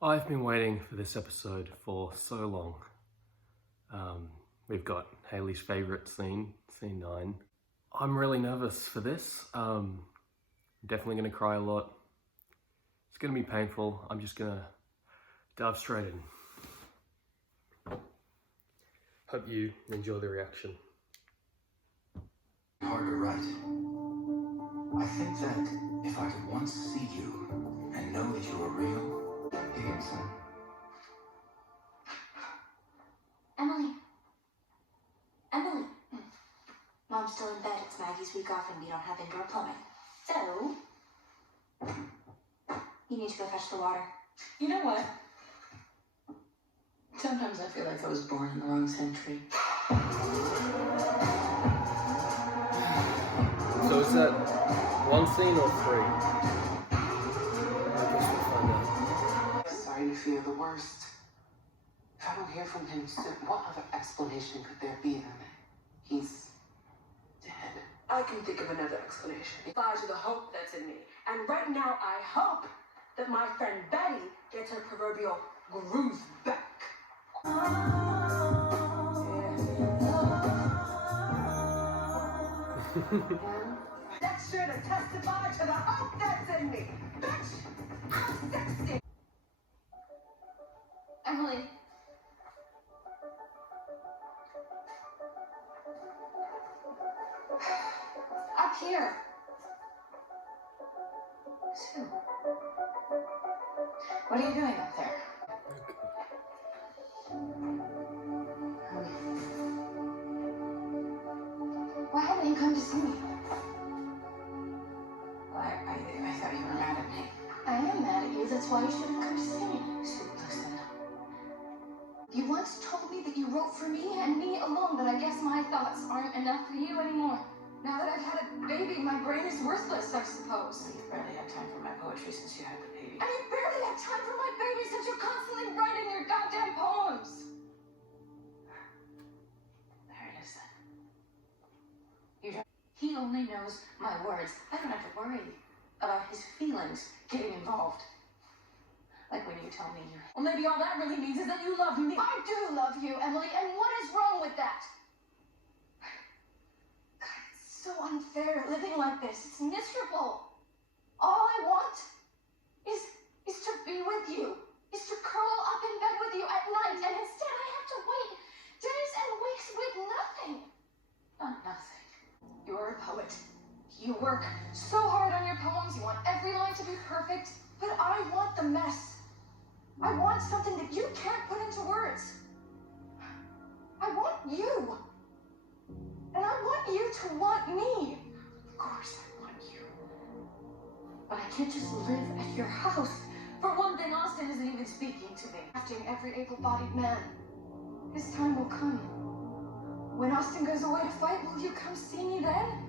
I've been waiting for this episode for so long. We've got Haley's favourite scene, scene 9. I'm really nervous for this. Definitely going to cry a lot. It's going to be painful. I'm just going to dive straight in. Hope you enjoy the reaction. Hard to write. I think that if I could once see you and know that you were real, Dickinson. Emily. Mom's still in bed. It's Maggie's week off and we don't have indoor plumbing. So, you need to go fetch the water. You know what? Sometimes I feel like I was born in the wrong century. So is that one scene or 3? I guess we'll find out. Sorry to fear the worst. If I don't hear from him soon, what other explanation could there be than that he's dead? I can think of another explanation. It lies with the hope that's in me. And right now, I hope that my friend Betty gets her proverbial groove back. That's sure to testify to the hope that's in me. Bitch, I'm sexy. Emily. Up here. Sue, what are you doing up there? Why haven't you come to see me? Well, I thought you were mad at me. I am mad at you. That's why you shouldn't come to see me. Sue, listen. You once told me that you wrote for me and me alone, but I guess my thoughts aren't enough for you anymore. Now that I've had a baby, my brain is worthless, I suppose. You've barely had time for my poetry since you had the baby. And you barely have time for my baby since you're constantly writing your goddamn poems. There it is then. You don't. He only knows my words. I don't have to worry about his feelings getting involved. Like when you tell me you're... Well, maybe all that really means is that you love me. I do love you, Emily, and what is wrong with that? God, it's so unfair living like this. It's miserable. All I want is to be with you, is to curl up in bed with you at night, and instead I have to wait days and weeks with nothing. Not nothing. You're a poet. You work so hard on your poems, you want every line to be perfect, but I want the mess. I want something that you can't put into words. I want you. And I want you to want me. Of course I want you. But I can't just live at your house. For one thing, Austin isn't even speaking to me. Drafting every able-bodied man. His time will come. When Austin goes away to fight, will you come see me then?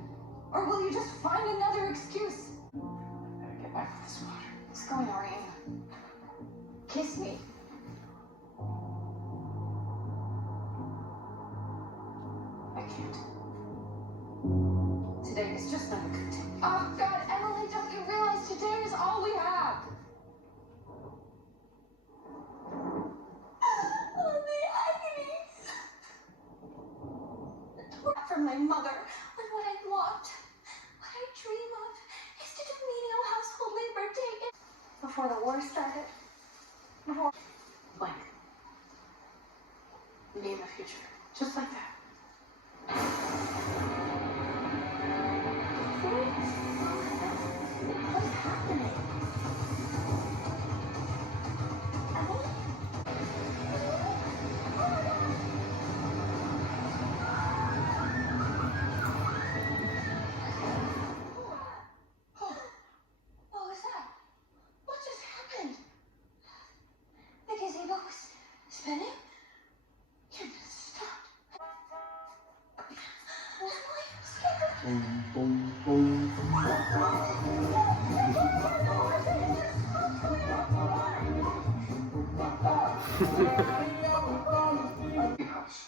Or will you just find another excuse? I better get back to this water. It's going, Ariane. Kiss me. I can't. Today is just not a good day. Oh, God, Emily, don't you realize today is all we have? Oh, the agony. From my mother, when what I want, what I dream of, is to do menial household labor day in... Before the war started. Before... Blank. Me in the future. Just like that. What is happening? Emily? What was that? What just happened? The gazebo was spinning? You just stopped. Emily, Greenhouse.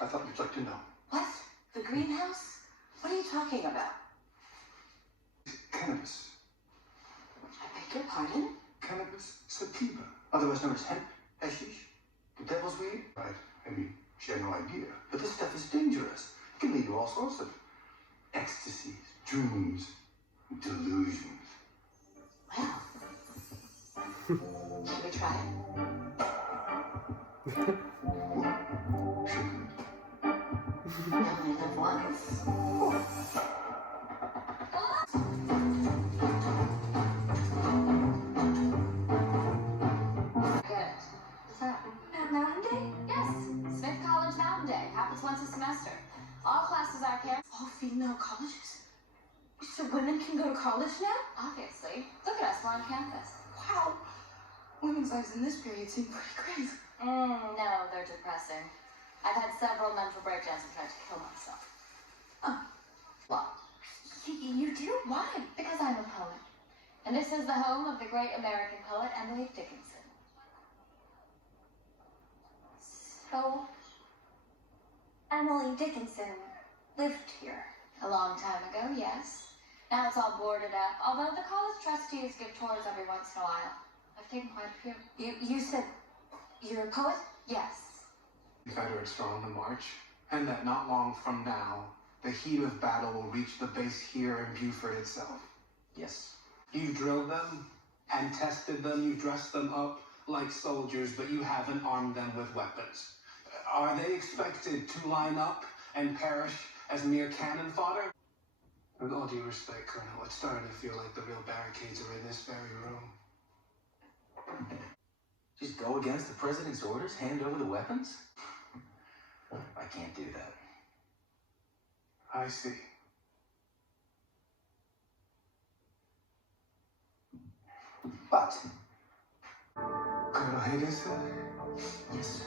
I thought you'd like to know. What? The greenhouse? What are you talking about? Cannabis. I beg your pardon? cannabis sativa, otherwise known as hemp, hashish, the devil's weed. Right. Maybe she had no idea. But this stuff is dangerous. It can lead to all sorts of ecstasies, dreams, delusions. Well, should we try it? Shouldn't. You only live once. Good. What's that? Mountain Day? Yes, Smith College Mountain Day. Happens once a semester. All classes are campus. All female colleges? So women can go to college now? Obviously. Look at us, we're on campus. Wow. Women's lives in this period seem pretty crazy. No, they're depressing. I've had several mental breakdowns and tried to kill myself. Oh. Well, You do? why? Because I'm a poet. And this is the home of the great American poet Emily Dickinson. So, Emily Dickinson lived here. A long time ago, yes. Now it's all boarded up, although the college trustees give tours every once in a while. I've taken quite a few. You said you're a poet? Yes. Confederate strong the march, and that not long from now, the heat of battle will reach the base here in Buford itself. Yes. You've drilled them and tested them, you've dressed them up like soldiers, but you haven't armed them with weapons. Are they expected to line up and perish as mere cannon fodder? With all due respect, Colonel, it's starting to feel like the real barricades are in this very room. Just go against the president's orders? Hand over the weapons? I can't do that. I see. But, Colonel Dickinson? yes,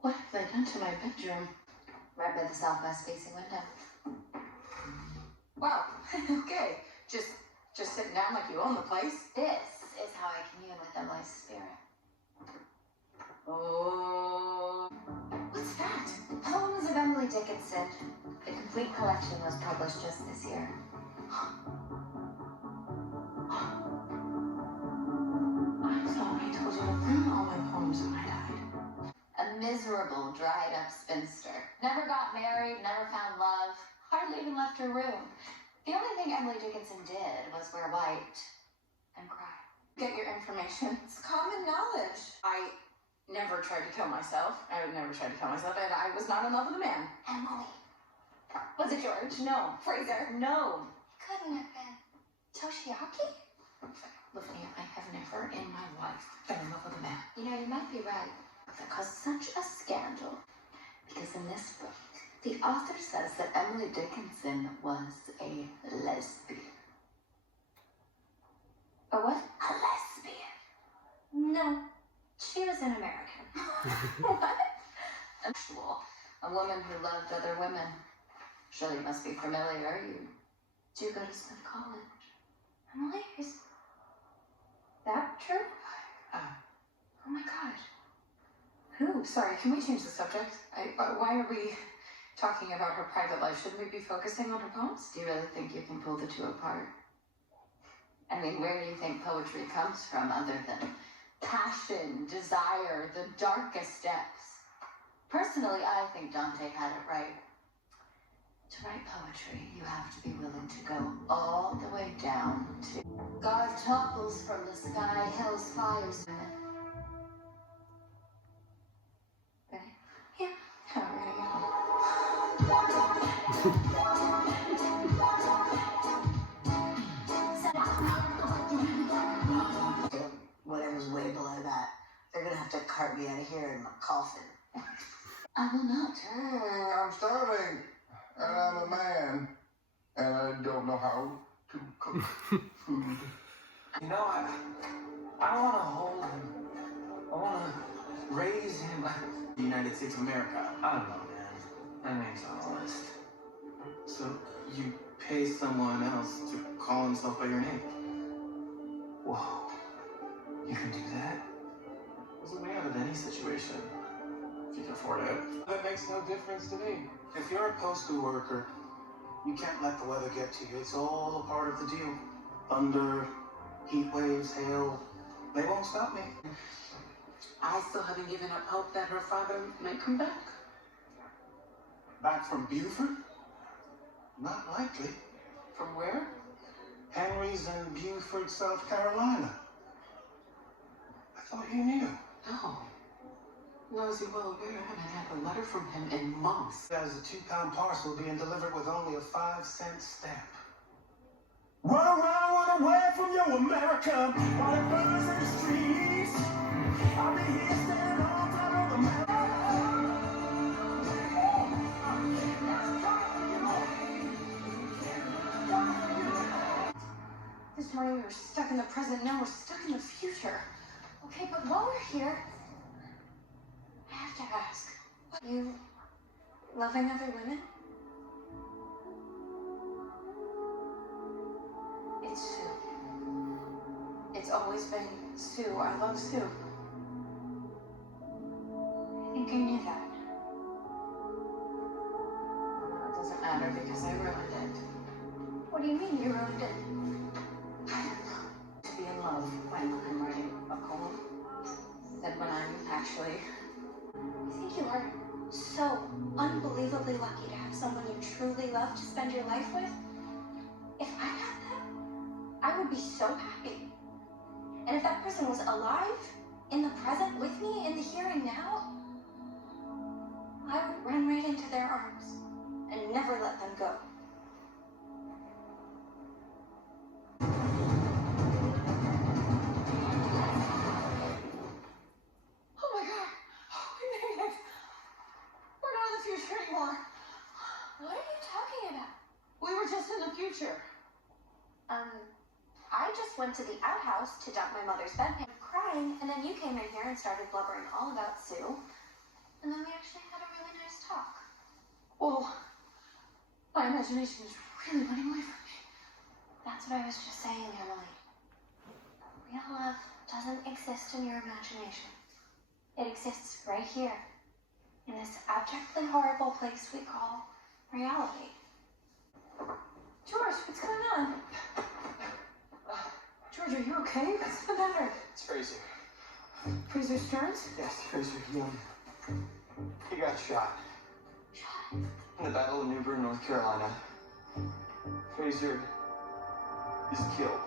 What have they done to my bedroom? Right by the southwest facing window. Wow. Okay. Just sitting down like you own the place. This is how I commune with Emily's spirit. Oh. What's that? Poems of Emily Dickinson. The complete collection was published just this year. I thought I told you to bring all my poems when I died. A miserable, dried-up spinster. Never got married, never found love, hardly even left her room. The only thing Emily Dickinson did was wear white and cry. Get your information. It's common knowledge. I never tried to kill myself. I never tried to kill myself, and I was not in love with a man. Emily. Was it George? No. Fraser? No. Couldn't have been Toshiaki? Lavinia, I have never in my life been in love with a man. You know, you might be right. That caused such a scandal. Because in this book, the author says that Emily Dickinson was a lesbian. A what? A lesbian. No. She was an American. What? Actual. A woman who loved other women. Surely you must be familiar. You do go to Smith College. Emily, is that true? Oh my God. Who? Sorry, can we change the subject? Why are we talking about her private life? Shouldn't we be focusing on her poems? Do you really think you can pull the two apart? I mean, where do you think poetry comes from other than passion, desire, the darkest depths? Personally, I think Dante had it right. To write poetry, you have to be willing to go all the way down to God topples from the sky, hell's fires. Ready? Yeah, we're gonna get home. Whatever's way below that, they're gonna have to cart me out of here in my coffin. I will not. I'm starving, and I'm a man, and I don't know how to cook food. you know, I want to hold him. I want to raise him like the United States of America. I don't know, man. That name's honest. So you pay someone else to call himself by your name? Whoa. You can do that? There's a way out of any situation. if you can afford it. That makes no difference to me. If you're a postal worker, you can't let the weather get to you. It's all a part of the deal. Thunder, heat waves, hail, they won't stop me. I still haven't given up hope that her father may come back. Back from Beaufort? Not likely. From where? Henry's in Beaufort, South Carolina. I thought you knew. No. No, is he well aware? I haven't had a letter from him in months. There's a 2-pound parcel being delivered with only a 5-cent stamp. Run around, run away from your America while it burns in the streets. I'll be here standing on top of the mountain. This morning we were stuck in the present, now we're stuck in the future. Okay, but while we're here, I have to ask, you loving other women? It's Sue. It's always been Sue. I love Sue. I think I knew that. It doesn't matter because I ruined it. What do you mean you ruined it? To be in love when I'm writing a poem than when I'm actually... I think you are so unbelievably lucky to have someone you truly love to spend your life with. If I had that, I would be so happy. And if that person was alive, in the present with me, in the here and now, I would run right into their arms and never let them go. Oh my God! We made it! We're not in the future anymore. What are you talking about? We were just in the future. I just went to the outhouse to dump my mother's bedpan, crying, and then you came in here and started blubbering all about Sue. And then we actually had a really nice talk. Well, my imagination is really running away from me. That's what I was just saying, Emily. Real love doesn't exist in your imagination. It exists right here, in this abjectly horrible place we call reality. George, what's going on? George, are you okay? What's the matter? It's Fraser. Fraser Stearns? Yes, Fraser. He got shot. Shot? In the Battle of New Bern, North Carolina. Fraser is killed.